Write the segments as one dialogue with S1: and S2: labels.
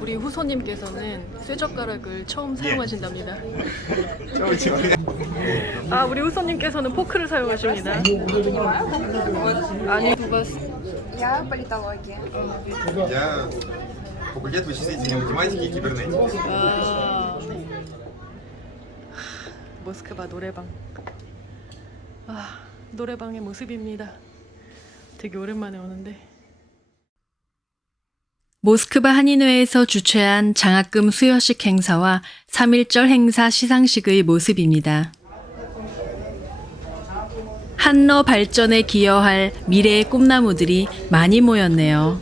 S1: 우리 후손님께서는 쇠젓가락을 처음 사용하신답니다. 아, 우리 후손님께서는 포크를 사용하십니다. 아니, 누가
S2: Я политология.
S3: Я факультет вычислительной математики и кибернетики.
S1: 아, 네. 하, 모스크바 노래방. 아, 노래방의 모습입니다. 되게 오랜만에 오는데. 모스크바 한인회에서 주최한 장학금 수여식 행사와 3.1절 행사 시상식의 모습입니다. 한러 발전에 기여할 미래의 꿈나무들이 많이 모였네요.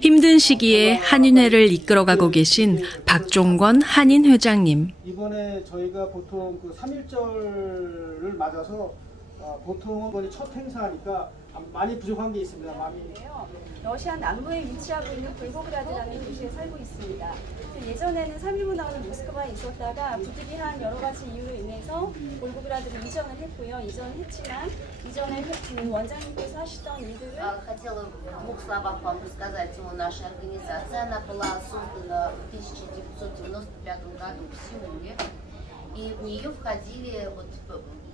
S1: 힘든 시기에 한인회를 이끌어가고 계신 박종권 한인 회장님.
S4: 이번에 저희가 보통 그 3.1절을 맞아서 어, 보통은 이번이 첫 행사니까 많이 부족한 게 있습니다. 많이
S5: 러시아 남부에 위치하고 있는 불고그라드라는 도시에 살고 있습니다. 예전에는 3.1문화원은 모스크바에 있었다가 부득이한 여러 가지 이유로 인해서 볼고그라드로 이전을 했고요. 이전을 했지만 이전에 그 원장님께서 하시던 일들을
S6: А, Хотела в двух словах вам рассказать о нашей организации. Она была создана в 1995 году в Сеуле. И в нее входили вот,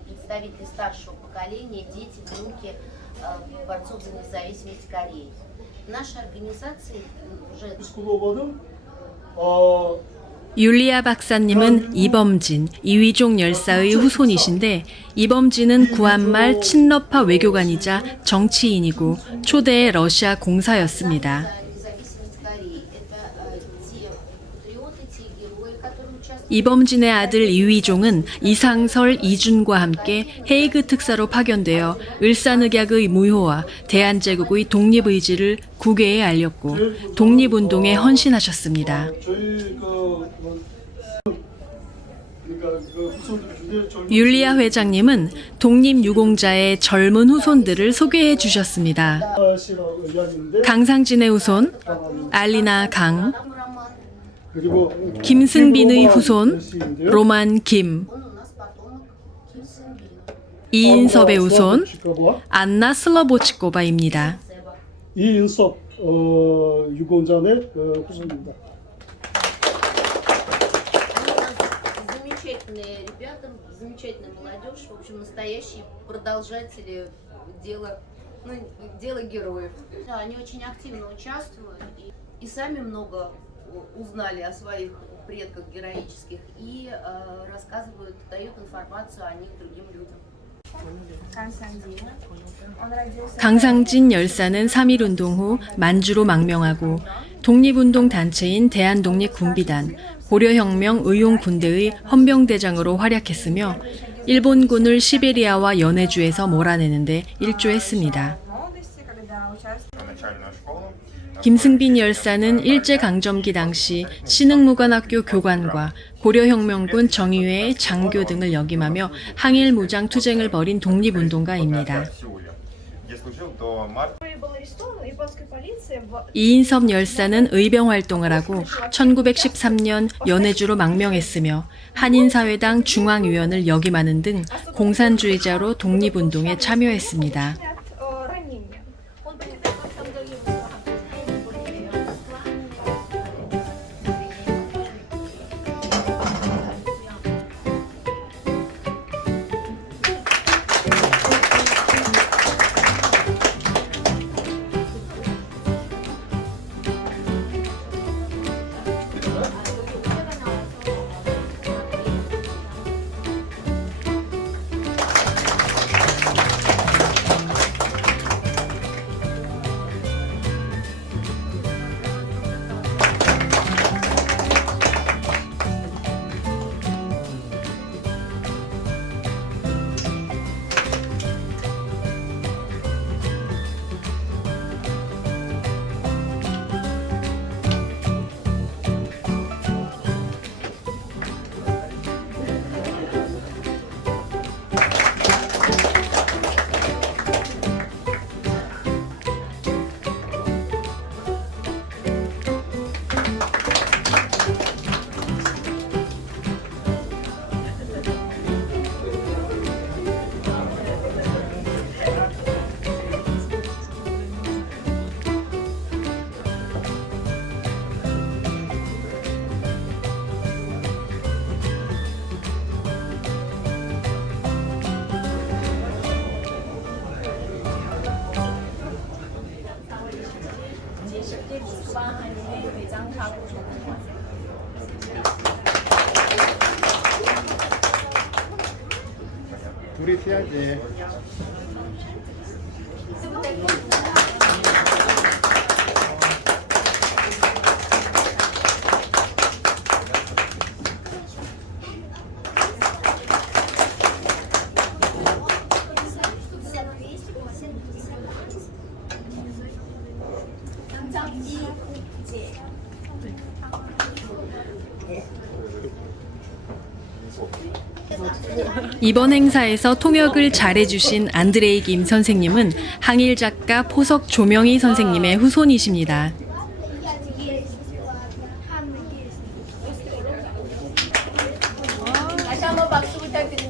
S6: представители старшего поколения, дети, внуки э, борцов за независимость Кореи. В нашей организации уже
S4: 스쿠버버는 어,
S1: 율리아 박사님은 이범진, 이위종 열사의 후손이신데 이범진은 구한말 친러파 외교관이자 정치인이고 초대의 러시아 공사였습니다. 이범진의 아들 이위종은 이상설, 이준과 함께 헤이그 특사로 파견되어 을산흑약의 무효와 대한제국의 독립의지를 국외에 알렸고 독립운동에 헌신하셨습니다. 율리아 회장님은 독립유공자의 젊은 후손들을 소개해 주셨습니다. 강상진의 후손, 알리나 강, 김승빈의 후손,
S4: 씨인데요.
S1: 로만 김,
S6: Он у нас потомок Ким Сын Гин.
S1: 이인섭의 후손,
S4: 슈카보와
S1: 안나 슬러보치코바입니다.
S4: 이인섭 어, 유공자의 그 후손입니다.
S6: Они у нас замечательные ребята, замечательная молодежь, в общем, настоящие продолжатели дела, ну, дела героев. Да, они очень активно участвуют и, и сами много у- узнали о своих предках героических и э, рассказывают, дают информацию о них другим людям.
S5: Он родился
S1: 강상진 열사는 3.1운동 후 만주로 망명하고 독립운동 단체인 대한독립군비단, 고려혁명 의용군대의 헌병대장으로 활약했으며 일본군을 시베리아와 연해주에서 몰아내는데 일조했습니다. 김승빈 열사는 일제강점기 당시 신흥무관학교 교관과 고려혁명군 정의회의 장교 등을 역임하며 항일 무장 투쟁을 벌인 독립운동가입니다. 이인섭 열사는 의병 활동을 하고 1913년 연해주로 망명했으며 한인사회당 중앙위원을 역임하는 등 공산주의자로 독립운동에 참여했습니다.
S7: Felicidade.
S8: 이번 행사에서 통역을 잘해주신 안드레이 김 선생님은 항일 작가 포석 조명희 선생님의 후손이십니다.
S6: 다시 한번 박수 부탁드립니다.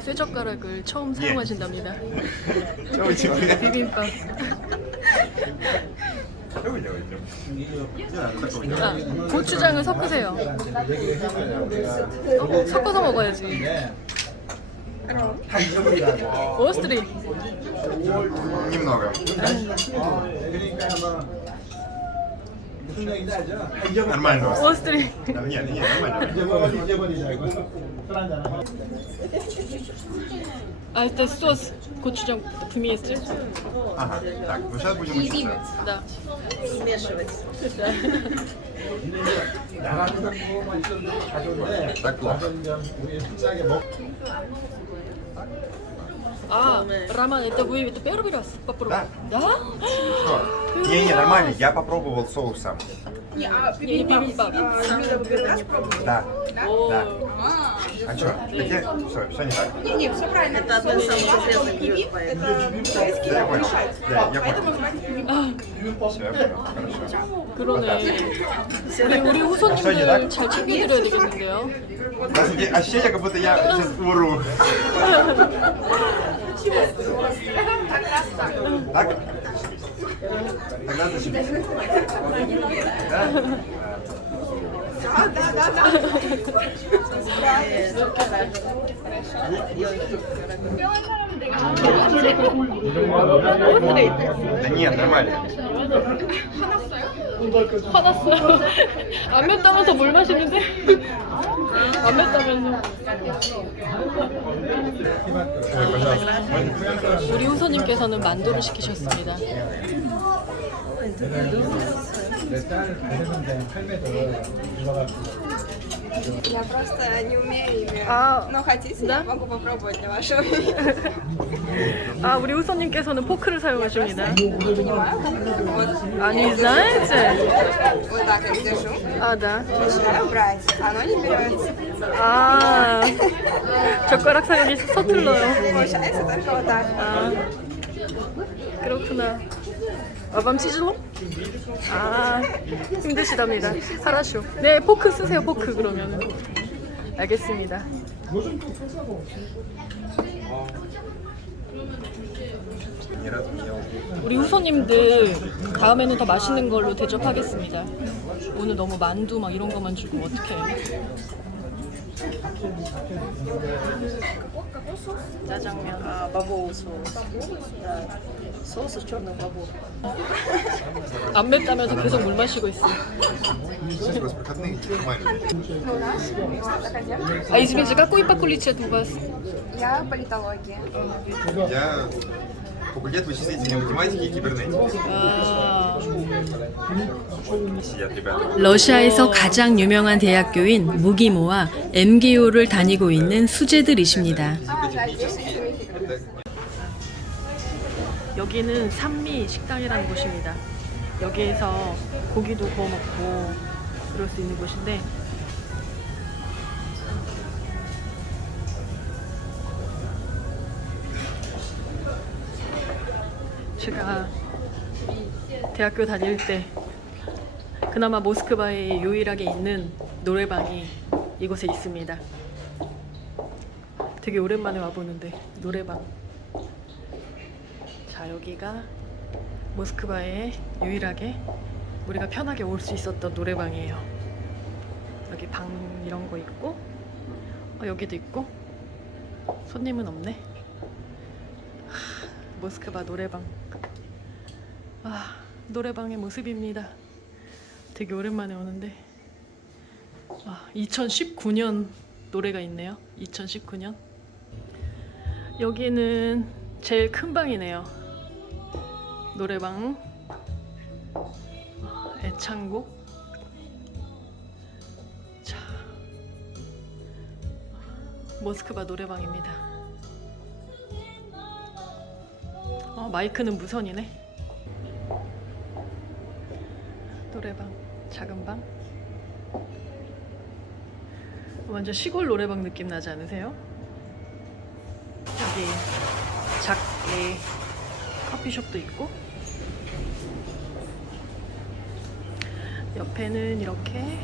S8: 쇠젓가락을 처음 사용하신답니다.
S3: 저거 지금
S8: 비빔밥. 아, 고추장을 섞으세요. 어, 섞어서 먹어야지. 워스트리.
S7: 님 나와요.
S3: Нормально. Острый. Нет, нет, нормально.
S8: А это сос кучером вместе.
S3: Ага, так, ну сейчас будем учиться.
S8: Да.
S7: Смешивать.
S3: Так плохо.
S8: А, Роман, это вы это первый раз попробовали? Да?
S3: Что? Не, не, нормально. Я попробовал соусом.
S8: Не, не бибимбап.
S3: Да. Да. А что? Где? Все, все не так.
S2: Не, все правильно. Это одно из самых известных блюд. Это турецкий
S3: Да, я понял.
S2: мешать.
S3: Да, я
S2: Поэтому
S3: понял.
S2: называется
S3: Все, я понял. Хорошо.
S8: 그러네. 우리, 우리 후손님들 잘 챙겨드려야 되겠는데요?
S3: Даже ощущение, как будто я сейчас умру. Так? Тогда зашибись. Да? Да нет, нормально.
S8: 화났어요. 안 맵다면서 물 마시는데? 안 맵다면서. 우리 후손님께서는 만두를 시키셨습니다.
S2: Я просто не умею ими.
S8: А,
S2: Но хотите,
S8: да?
S2: я могу попробовать для вашего
S8: 아, 우리 후손님께서는 포크를 사용하십니다.
S2: Понимаю, как это вот.
S8: А не знаете?
S2: Вот так я держу.
S8: А, да.
S2: Начинаю брать. Оно не берется.
S8: 아, 젓가락 사용이 서툴러요.
S2: Получается только вот так.
S8: 아, 그렇구나. 아밤 치즈로? 아 힘드시답니다. 하라쇼. 네 포크 쓰세요 포크 그러면. 알겠습니다. 우리 후손님들 다음에는 더 맛있는 걸로 대접하겠습니다. 오늘 너무 만두 막 이런 거만 주고 어떡해. 짜장면.
S9: А, бобовый соус. Да. Соус из черного бобового.
S8: 안 맵다면서 계속 물 마시고 있어.
S3: Сейчас у вас проходные нормально.
S2: Ну, у нас так одежда.
S8: 아, извините, какой факультет у вас?
S2: Я политология.
S3: Я факультет вычислительной математики и кибернетики.
S8: 러시아에서 가장 유명한 대학교인 무기모와 MGO를 다니고 있는 수재들이십니다. 여기는 산미 식당이라는 곳입니다. 여기에서 고기도 구워 먹고 그럴 수 있는 곳인데 제가 대학교 다닐 때 그나마 모스크바에 유일하게 있는 노래방이 이곳에 있습니다. 되게 오랜만에 와보는데 노래방 자 여기가 모스크바에 유일하게 우리가 편하게 올 수 있었던 노래방이에요. 여기 방 이런 거 있고 어, 여기도 있고 손님은 없네. 하, 모스크바 노래방. 아 노래방의 모습입니다. 되게 오랜만에 오는데 아, 2019년 노래가 있네요. 2019년. 여기는 제일 큰 방이네요. 노래방 아, 애창곡 자 모스크바 노래방입니다. 어, 마이크는 무선이네. 노래방 작은 방. 완전 시골 노래방 느낌 나지 않으세요? 여기 작게 커피숍도 있고 옆에는 이렇게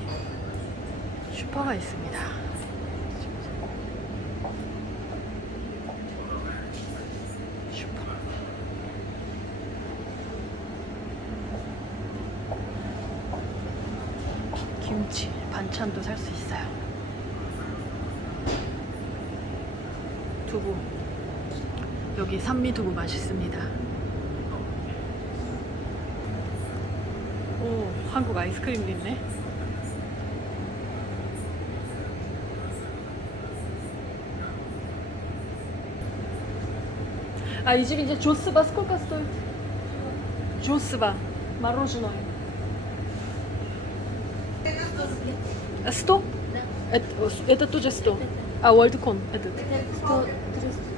S8: 슈퍼가 있습니다. 슈퍼. 김치, 반찬도 살 수 있어요. 두부. 여기 산미 두부 맛있습니다. 오, 한국 아이스크림도 있네. 아, 이 집 이제 조스바 스콜카 스토이. 조스바. 마로즈노. А 100? Это, это тоже 100. А, Worldcon этот.
S6: 100, 300.